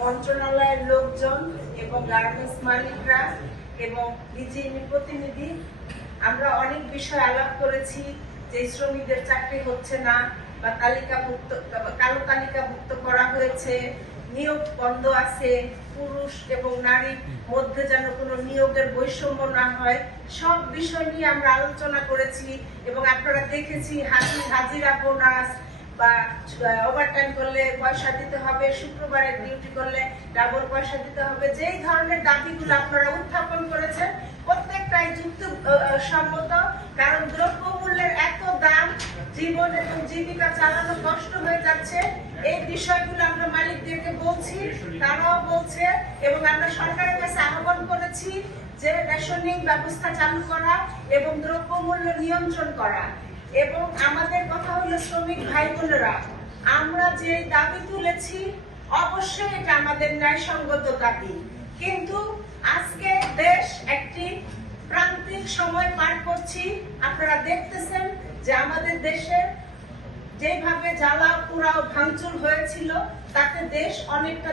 মন্ত্রণালয়ের লোকজন এবং গার্মেন্টস মালিকরা এবং ডিজিএমই প্রতিনিধি আমরা অনেক বিষয় আলাপ করেছি যে শ্রমিকদের চাকরি হচ্ছে না বা কালো তালিকাভুক্ত করা হয়েছে, নিয়োগ বন্ধ আছে, পুরুষ এবং নারীর মধ্যে যেন কোনো নিয়োগের বৈষম্য না হয়, সব বিষয় নিয়ে আমরা আলোচনা করেছি। এবং আপনারা দেখেছি হাজিরা বোনাস বা ওভারটাইম করলে পয়সা দিতে হবে, শুক্রবারে ডিউটি করলে ডাবল পয়সা দিতে হবে, যেই ধরনের দাবিগুলো আপনারা উত্থাপন করেছেন প্রত্যেকটাই যুক্তিসম্মত। কারণ দ্রব্যমূল্যের এত দাম, জীবন এবং জীবিকা চালানো কষ্ট হয়ে যাচ্ছে। এই বিষয়গুলো আমরা মালিকদেরকে বলছি, তারাও বলছে, এবং আমরা সরকারের কাছে আহ্বান করেছি যে রেশনিং ব্যবস্থা চালু করা এবং দ্রব্যমূল্য নিয়ন্ত্রণ করা। এবং আমাদের কথা হলো শ্রমিক ভাই বোনেরা, আমরা যে দাবি তুলেছি অবশ্যই এটা আমাদের ন্যায়সঙ্গত দাবি, কিন্তু আজকে দেশ একটি প্রান্তিক সময় পার করছি। আপনারা দেখতেছেন যে আমাদের দেশে যেভাবে জ্বালা পোড়াও ভাঙচুর হয়েছিল তাতে দেশ অনেকটা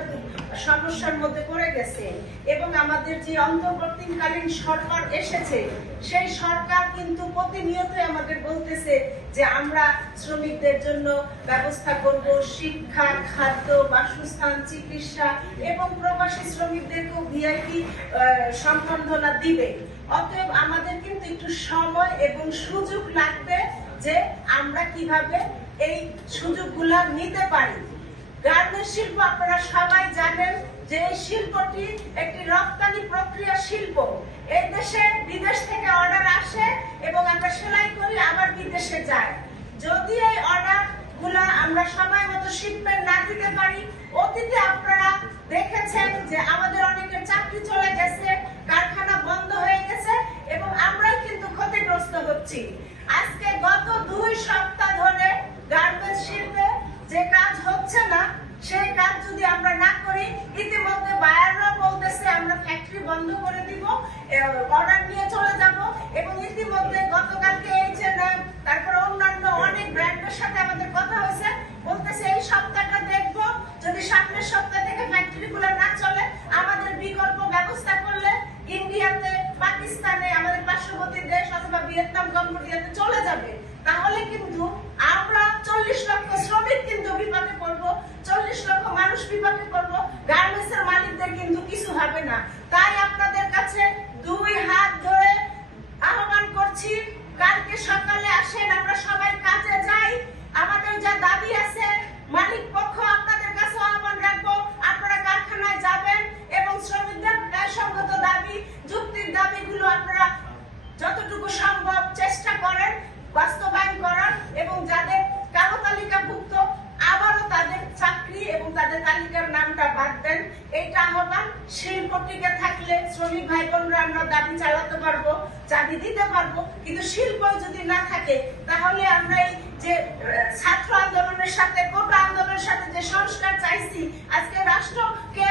সমস্যার মধ্যে পড়ে গেছে। এবং আমাদের যে অন্তর্বর্তীকালীন সরকার এসেছে সেই সরকার কিন্তু প্রতিনিয়তই আমাদের বলতেছে যে আমরা শ্রমিকদের জন্য ব্যবস্থা করব, শিক্ষা, খাদ্য, বাসস্থান, চিকিৎসা এবং প্রবাসী শ্রমিকদেরকেও ভিআইপি সম্বর্ধনা দিবে। অতএব আমাদের কিন্তু একটু সময় এবং সুযোগ লাগবে যে আমরা কিভাবে এই সুযোগগুলো নিতে পারি। গার্মেন্টস শিল্প আপনারা সবাই জানেন যে এই শিল্পটি একটি রপ্তানি প্রক্রিয়া শিল্প। এই দেশে বিদেশ থেকে অর্ডার আসে এবং আমরা সেলাই করি, আবার বিদেশে যায়। যদি এই অর্ডার গুলা আমরা সময় মতো শিপমেন্ট না দিতে পারি, অতীতে আপনারা দেখেছেন যে আমাদের অনেকের চাকরি চলে গেছে, কারখানা বন্ধ হয়ে গেছে এবং আমরাই কিন্তু ক্ষতিগ্রস্ত হচ্ছি। আজকে গত 2 সপ্তাহ ধরে গার্মেন্টস শিল্পে যে কাজ হচ্ছে না, সেই কাজ যদি আমরা না করি, ইতিমধ্যে বায়াররা বলতেছে আমরা ফ্যাক্টরি বন্ধ করে দিব, অর্ডার নিয়ে চলে যাব। এবং ইতিমধ্যে গতকালকে H&M তারপর অন্যান্য অনেক ব্র্যান্ডের সাথে আমাদের কথা হয়েছে, বলতেছে এই সপ্তাহটা দেখবো, যদি সামনের সপ্তাহ থেকে ফ্যাক্টরিগুলো না চলে আমাদের বিকল্প ব্যবস্থা করলে ইন্ডিয়াতে, পাকিস্তানে, আমাদের পার্শ্ববর্তী দেশ অথবা ভিয়েতনাম, কম্বোডিয়াতে চলে যাবে। তাহলে কিন্তু আমরা 40 লক্ষ শ্রমিক কিন্তু বিপাকে পড়বো, 40 লক্ষ মানুষ বিপাকে পড়বো, গার্মেন্টসের মালিকদের কিন্তু কিছু হবে না। তাই আপনাদের কাছে 2 হাত ধরে আহ্বান করছি, কালকে সকালে আসেন, আমরা সবাই কাজে যাই। আমাদের যা দাবি আছে মালিক পক্ষ আপনাদের কাছে আহ্বান রাখবো, আপনারা কারখানায় যাবেন এবং শ্রমিকদের ন্যায়সঙ্গত দাবি, যুক্তির দাবিগুলো আপনারা যতটুকু সম্ভব চেষ্টা করেন বাস্তবায়ন করার, এবং যাদের কালো তালিকাভুক্ত আবারও তাদের চাকরি এবং তাদের তালিকার নামটা বাদ দেন। এইটা আহ্বান। শিল্প টিকে থাকলে শ্রমিক ভাই বোনরা আমরা দাবি চালাতে পারবো, চাবি দিতে পারবো, কিন্তু শিল্প যদি না থাকে তাহলে আমরা এই যে ছাত্র আন্দোলনের সাথে, কোটা আন্দোলনের সাথে যে সংস্কার চাইছি, আজকে রাষ্ট্রকে